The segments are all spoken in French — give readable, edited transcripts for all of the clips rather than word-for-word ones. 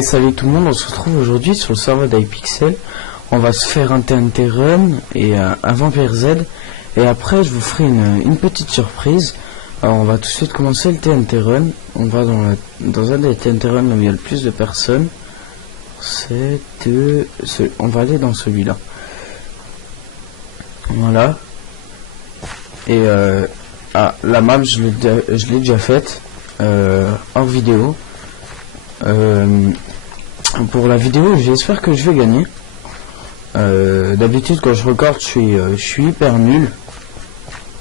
Allez, salut tout le monde, on se retrouve aujourd'hui sur le serveur d'iPixel. On va se faire un TNT Run et un Vampire Z. Et après, je vous ferai une petite surprise. Alors, on va tout de suite commencer le TNT Run. On va dans un des TNT Run où il y a le plus de personnes. On va aller dans celui-là. Voilà. Et la map, je l'ai déjà faite hors vidéo. Pour la vidéo, j'espère que je vais gagner. D'habitude, quand je recorde, je suis hyper nul.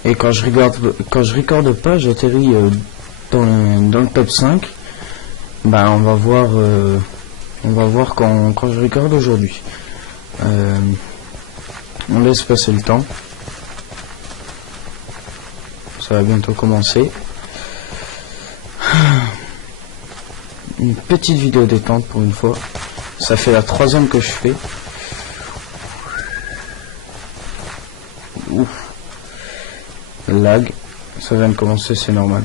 Et quand je recorde pas, j'atterris dans le top 5. Ben, on va voir quand je recorde aujourd'hui. On laisse passer le temps. Ça va bientôt commencer. Une petite vidéo détente pour une fois. Ça fait la 3e que je fais. Ouf. Lag. Ça vient de commencer, c'est normal.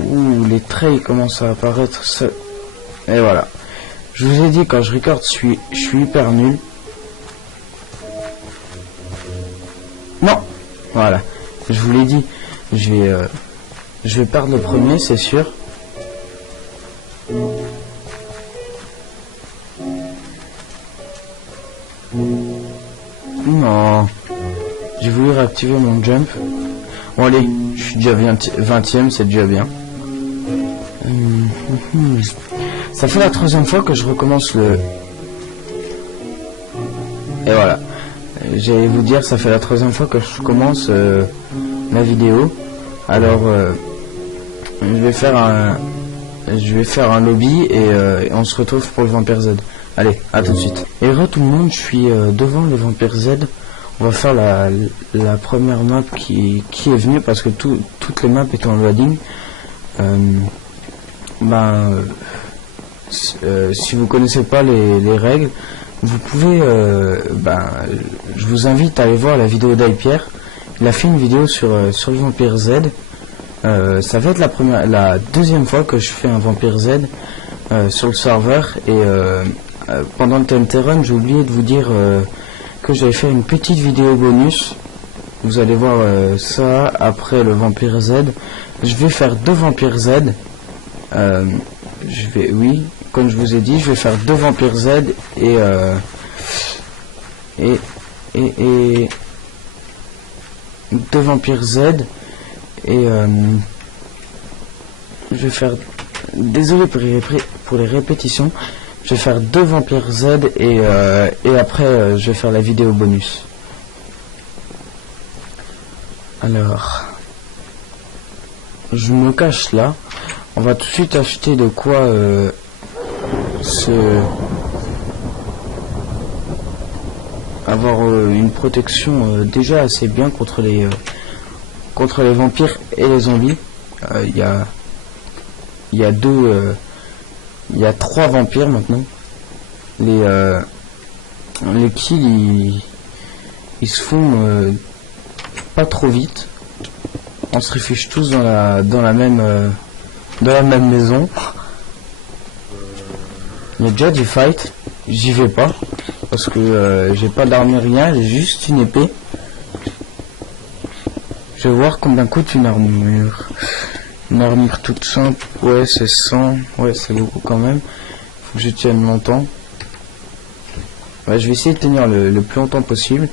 Ouh, les traits commencent à apparaître. Et voilà. Je vous ai dit, quand je recorde, je suis hyper nul. Non. Voilà. Je vous l'ai dit. Je vais perdre le premier, c'est sûr. Non. J'ai voulu réactiver mon jump. Bon allez, je suis déjà 20e, c'est déjà bien. Ça fait la 3e fois que je recommence le... Et voilà. J'allais vous dire, ça fait la 3e fois que je commence la vidéo. Alors je vais faire un lobby et on se retrouve pour le Vampire Z. Allez, à tout de suite. Et re tout le monde, je suis devant le Vampire Z. On va faire la première map qui est venue parce que toutes les maps étaient en loading. Si vous connaissez pas les règles, vous pouvez je vous invite à aller voir la vidéo d'Ipierre. Il a fait une vidéo sur le Vampire Z. Ça va être la 2e fois que je fais un Vampire Z sur le serveur. Et pendant le TNT Run, j'ai oublié de vous dire que j'avais fait une petite vidéo bonus. Vous allez voir ça après le Vampire Z. Je vais faire 2 Vampire Z. Oui, comme je vous ai dit, je vais faire 2 Vampire Z et 2 Vampire Z et je vais faire, désolé pour les répétitions, je vais faire 2 Vampire Z et après je vais faire la vidéo bonus. Alors je me cache là. On va tout de suite acheter de quoi avoir une protection déjà assez bien contre les vampires et les zombies. Il y a 3 vampires maintenant. Les kills ils se font pas trop vite. On se réfugie tous dans la même maison. Il y a déjà du fight. J'y vais pas parce que j'ai pas d'armure, rien, j'ai juste une épée. Je vais voir combien coûte une armure. Une armure toute simple, ouais, c'est 100. Ouais, c'est beaucoup quand même. Faut que je tienne longtemps. Ouais, je vais essayer de tenir le plus longtemps possible.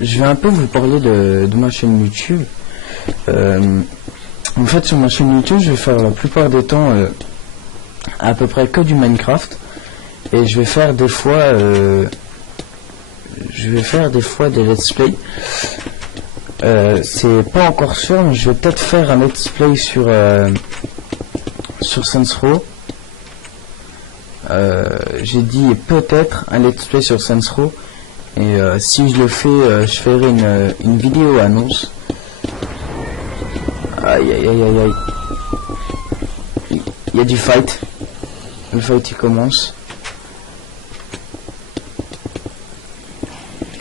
Je vais un peu vous parler de ma chaîne YouTube. En fait, sur ma chaîne YouTube, je vais faire la plupart des temps à peu près que du Minecraft. Et je vais faire des fois des let's play. C'est pas encore sûr, mais je vais peut-être faire un let's play sur Saints Row. J'ai dit peut-être un let's play sur Saints Row. Et si je le fais, je ferai une vidéo annonce. Aïe aïe aïe aïe aïe. Il y a du fight. Le fight il commence.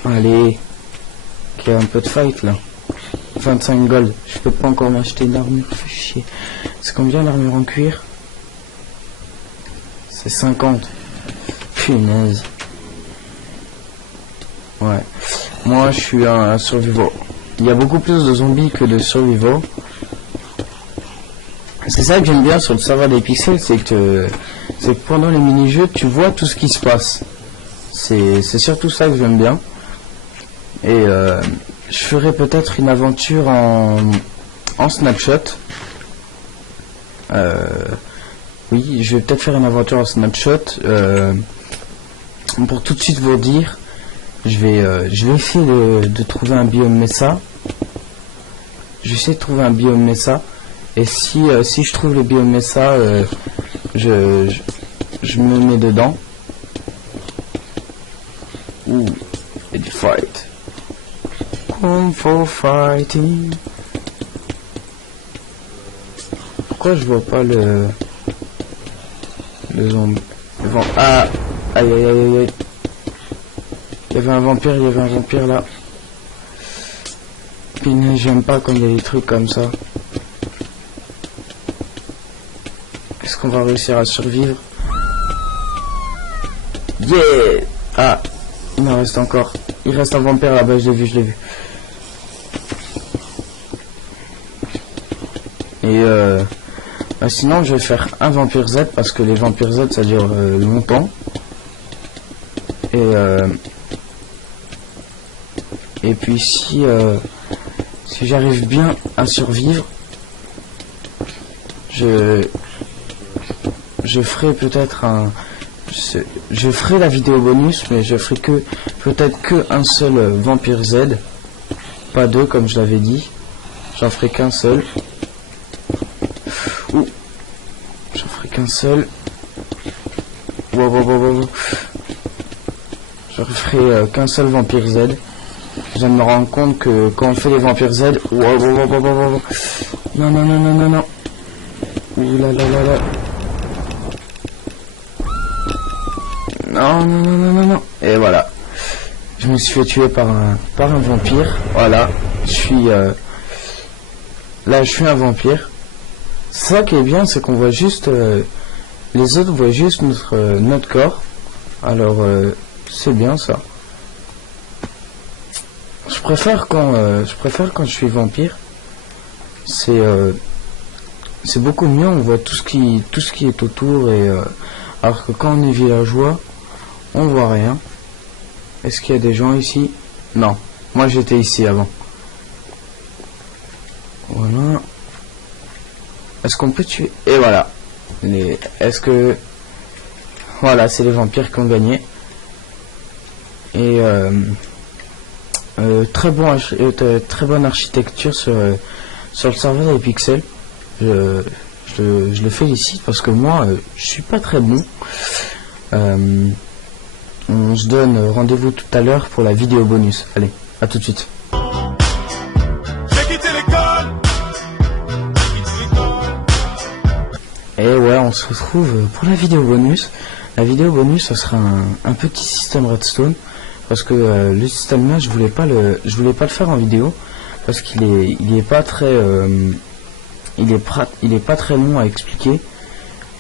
Allez. qu'il y a un peu de fight là. 25 gold. Je peux pas encore m'acheter une armure, fait chier. C'est combien l'armure en cuir? C'est 50. Punaise. Ouais. Moi je suis un survivor. Il y a beaucoup plus de zombies que de survivors. C'est ça que j'aime bien sur le serveur des pixels, c'est que pendant les mini-jeux, tu vois tout ce qui se passe. C'est surtout ça que j'aime bien. Et je ferai peut-être une aventure en snapshot. Oui, je vais peut-être faire une aventure en snapshot. Pour tout de suite vous dire, je vais essayer de trouver un biome Mesa. Je vais essayer de trouver un biome Mesa. Et si je trouve le biome Mesa, je me mets dedans. Ouh, et du fight. Come for fighting. Pourquoi je vois pas le zombie? Ah, aïe aïe aïe aïe. Il y avait un vampire là. Punaise, j'aime pas quand il y a des trucs comme ça. Est-ce qu'on va réussir à survivre? Yeah! Ah, il en reste encore. Il reste un vampire là-bas, je l'ai vu. Et sinon je vais faire un vampire Z parce que les vampires Z ça dure longtemps. Et puis si j'arrive bien à survivre, je ferai peut-être je ferai la vidéo bonus, mais je ferai peut-être que un seul vampire Z, pas deux comme je l'avais dit. J'en ferai qu'un seul. Ouh, j'en ferai qu'un seul. Wow. Je ferai qu'un seul vampire Z. Je viens de me rendre compte que quand on fait les vampires Z, wow. Non. Ouh là. Non. Et voilà. Je me suis fait tuer par un vampire. Voilà. Je suis un vampire. Ça qui est bien, c'est qu'on voit juste les autres voient juste notre corps. Alors c'est bien ça. Je préfère quand je suis vampire. C'est beaucoup mieux, on voit tout ce qui est autour, et alors que quand on est villageois, on voit rien. Est-ce qu'il y a des gens ici? Non, moi j'étais ici avant. Voilà. Est-ce qu'on peut tuer? Et voilà. Voilà, c'est les vampires qui ont gagné. Et très bonne architecture sur le serveur des pixels. Je le félicite parce que moi je suis pas très bon. On se donne rendez-vous tout à l'heure pour la vidéo bonus. Allez, à tout de suite. Et ouais, on se retrouve pour la vidéo bonus. La vidéo bonus, ça sera un petit système redstone, parce que le système là, je voulais pas le faire en vidéo parce qu'il est pas très long à expliquer.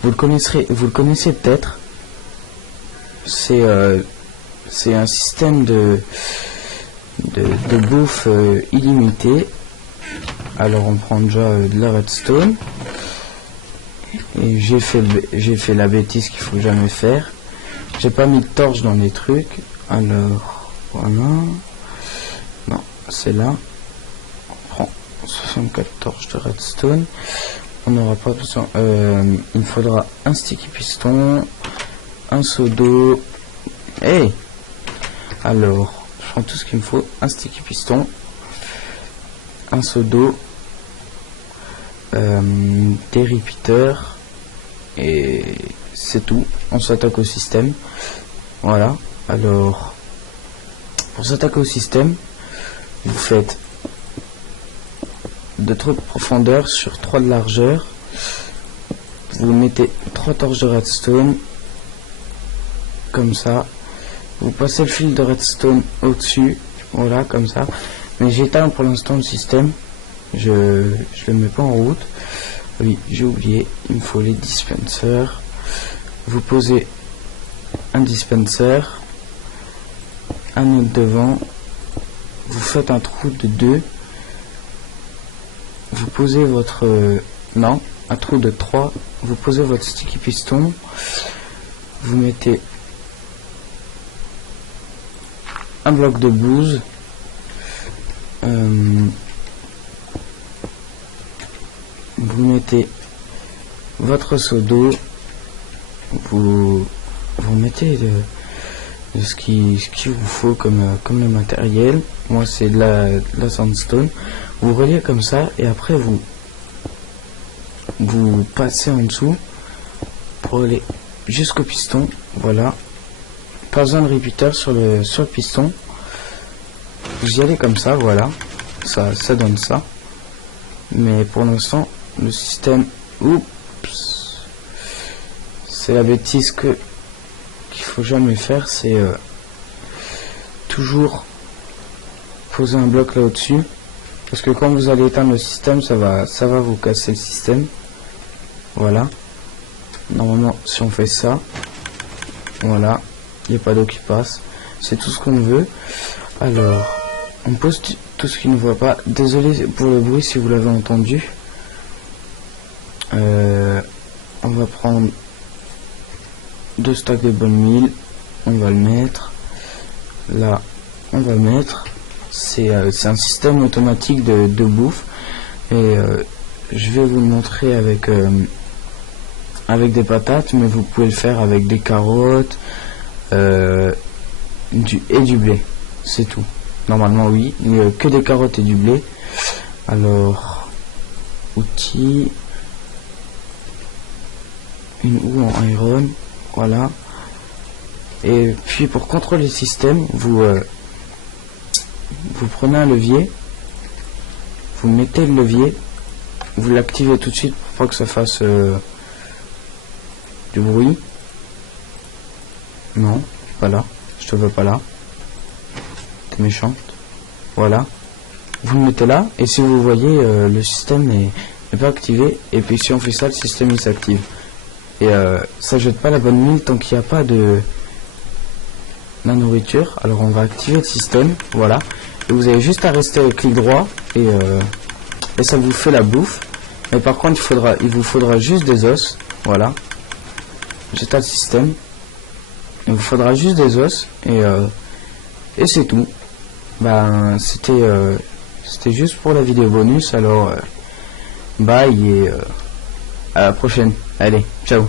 Vous le connaissez peut-être. C'est un système de bouffe illimité. Alors on prend déjà de la redstone. Et j'ai fait la bêtise qu'il faut jamais faire. J'ai pas mis de torche dans les trucs. Alors voilà. Non, c'est là. On prend 64 torches de redstone. On n'aura pas besoin. Il me faudra un sticky piston, un seau d'eau. Hey. Alors, je prends tout ce qu'il me faut. Un sticky piston, un seau d'eau, des repeaters. Et c'est tout, on s'attaque au système. Voilà, alors pour s'attaquer au système, vous faites 2 trous de profondeur sur 3 de largeur. Vous mettez 3 torches de redstone comme ça. Vous passez le fil de redstone au dessus, voilà, comme ça. Mais j'éteins pour l'instant le système. Je le mets pas en route. Oui, j'ai oublié, il me faut les dispensers. Vous posez un dispenser, un autre devant, vous faites un trou de 2, vous posez votre non, un trou de 3, vous posez votre sticky piston, vous mettez un bloc de bouse, vous mettez votre seau d'eau, vous mettez de ce qu'il vous faut comme le matériel. Moi c'est de la sandstone. Vous reliez comme ça et après vous passez en dessous pour aller jusqu'au piston. Voilà, pas besoin de repeater sur le piston. Vous y allez comme ça, voilà, ça donne ça. Mais pour l'instant le système, oups, c'est la bêtise qu'il faut jamais faire, c'est toujours poser un bloc là au-dessus, parce que quand vous allez éteindre le système, ça va vous casser le système. Voilà, normalement si on fait ça, voilà, il n'y a pas d'eau qui passe, c'est tout ce qu'on veut. Alors on pose tout ce qui ne voit pas. Désolé pour le bruit si vous l'avez entendu. On va prendre 2 stacks de bonne mille, on va le mettre là, on va mettre, c'est un système automatique de bouffe, et je vais vous le montrer avec des patates, mais vous pouvez le faire avec des carottes et du blé, c'est tout. Normalement oui, que des carottes et du blé. Alors, outils, une houe en iron, voilà. Et puis pour contrôler le système, vous prenez un levier, vous mettez le levier, vous l'activez tout de suite pour pas que ça fasse du bruit. Non, pas là, je te veux pas là, t'es méchante. Voilà, vous le mettez là, et si vous voyez, le système n'est pas activé, et puis si on fait ça, le système il s'active. Et ça jette pas la bonne mine tant qu'il n'y a pas de la nourriture. Alors on va activer le système, voilà, et vous avez juste à rester avec clic droit, et ça vous fait la bouffe. Mais par contre il vous faudra juste des os, voilà, j'éteins le système, il vous faudra juste des os, et c'est tout. Ben c'était juste pour la vidéo bonus. Alors bye, et à la prochaine. Allez, ciao.